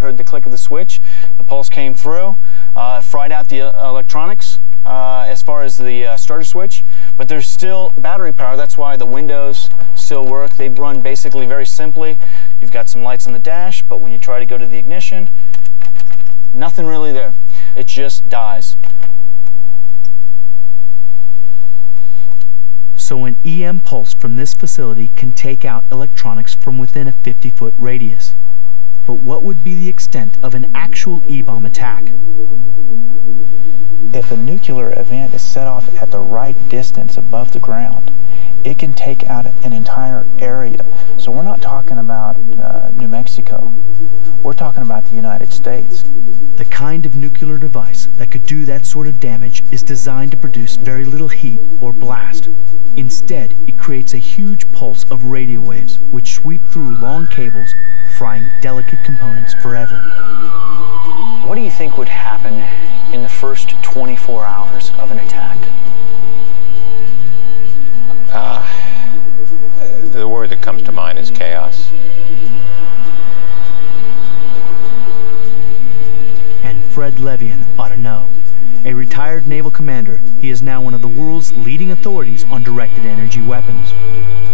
heard the click of the switch. The pulse came through, fried out the electronics as far as the starter switch, but there's still battery power. That's why the windows still work. They run basically very simply. You've got some lights on the dash, but when you try to go to the ignition, nothing really there. It just dies. So an EM pulse from this facility can take out electronics from within a 50-foot radius. But what would be the extent of an actual E-bomb attack? If a nuclear event is set off at the right distance above the ground, it can take out an entire area. So we're not talking about New Mexico. We're talking about the United States. The kind of nuclear device that could do that sort of damage is designed to produce very little heat or blast. Instead, it creates a huge pulse of radio waves which sweep through long cables, frying delicate components forever. What do you think would happen in the first 24 hours of an attack? The word that comes to mind is chaos. And Fred Levian ought to know. A retired naval commander, he is now one of the world's leading authorities on directed energy weapons.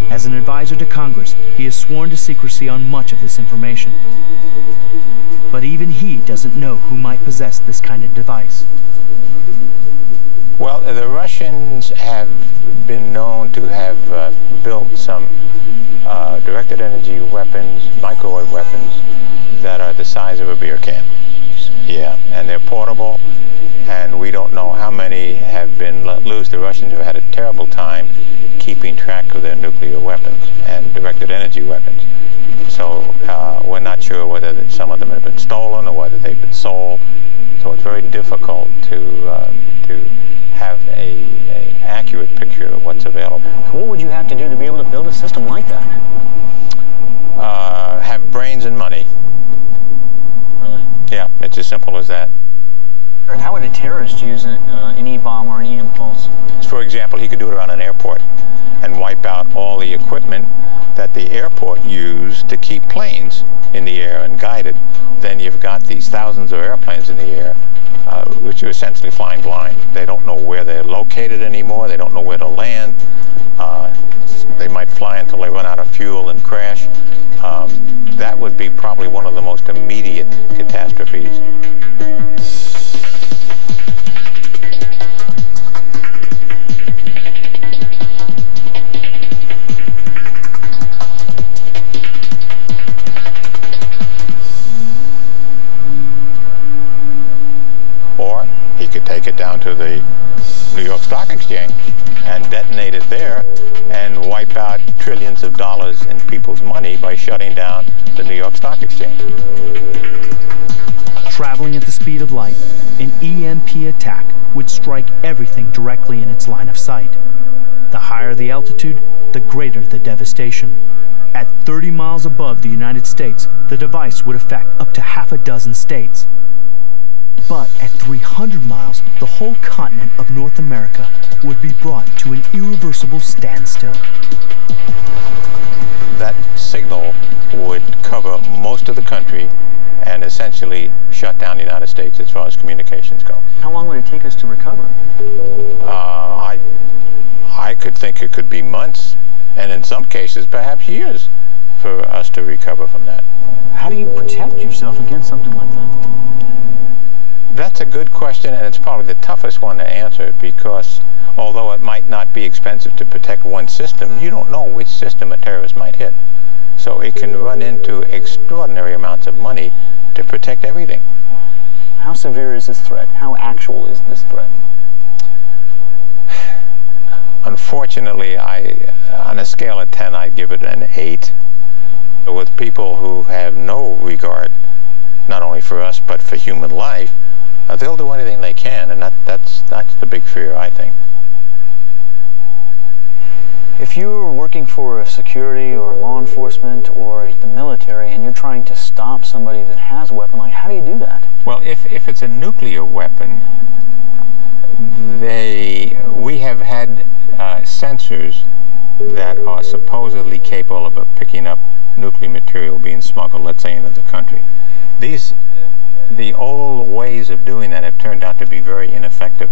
As an advisor to Congress, he is sworn to secrecy on much of this information. But even he doesn't know who might possess this kind of device. Well, the Russians have been known to have built some directed energy weapons, microwave weapons, that are the size of a beer can. Yeah, and they're portable, and we don't know how many have been let loose. The Russians have had a terrible time keeping track of their nuclear weapons and directed energy weapons. So we're not sure whether some of them have been stolen or whether they've been sold. So it's very difficult to have an accurate picture of what's available. So what would you have to do to be able to build a system like that? Have brains and money. Really? Yeah, it's as simple as that. How would a terrorist use an E-bomb or an E-impulse? For example, he could do it around an airport and wipe out all the equipment that the airport used to keep planes in the air and guided. Then you've got these thousands of airplanes in the air, which are essentially flying blind. They don't know where they're located anymore. They don't know where to land. They might fly until they run out of fuel and crash. That would be probably one of the most immediate catastrophes. Or he could take it down to the New York Stock Exchange and detonate it there and wipe out trillions of dollars in people's money by shutting down the New York Stock Exchange. Traveling at the speed of light, an EMP attack would strike everything directly in its line of sight. The higher the altitude, the greater the devastation. At 30 miles above the United States, the device would affect up to half a dozen states. But at 300 miles, the whole continent of North America would be brought to an irreversible standstill. That signal would cover most of the country and essentially shut down the United States as far as communications go. How long would it take us to recover? I could think it could be months, and in some cases, perhaps years, for us to recover from that. How do you protect yourself against something like that? That's a good question, and it's probably the toughest one to answer because although it might not be expensive to protect one system, you don't know which system a terrorist might hit. So it can run into extraordinary amounts of money to protect everything. How severe is this threat? How actual is this threat? Unfortunately, on a scale of 10, I'd give it an 8. With people who have no regard, not only for us, but for human life, they'll do anything they can, and that's the big fear, I think. If you were working for a security or law enforcement or the military and you're trying to stop somebody that has a weapon, like, how do you do that? Well, if it's a nuclear weapon, we have had sensors that are supposedly capable of picking up nuclear material being smuggled, let's say, into the country. The old ways of doing that have turned out to be very ineffective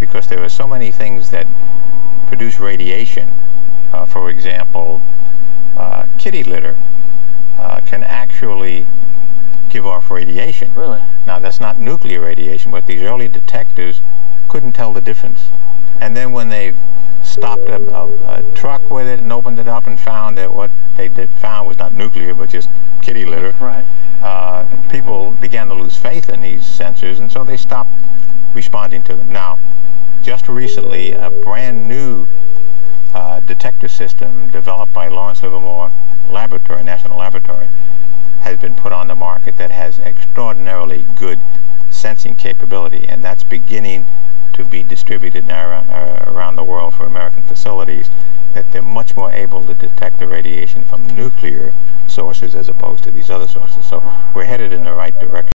because there are so many things that produce radiation. For example, kitty litter can actually give off radiation. Really? Now, that's not nuclear radiation, but these early detectors couldn't tell the difference. And then when they stopped a truck with it and opened it up and found that what they found was not nuclear, but just kitty litter, right. People began to lose faith in these sensors, and so they stopped responding to them. Now, just recently, a brand new detector system developed by Lawrence Livermore Laboratory, National Laboratory, has been put on the market that has extraordinarily good sensing capability, and that's beginning to be distributed now around the world for American facilities, that they're much more able to detect the radiation from nuclear sources as opposed to these other sources. So we're headed in the right direction.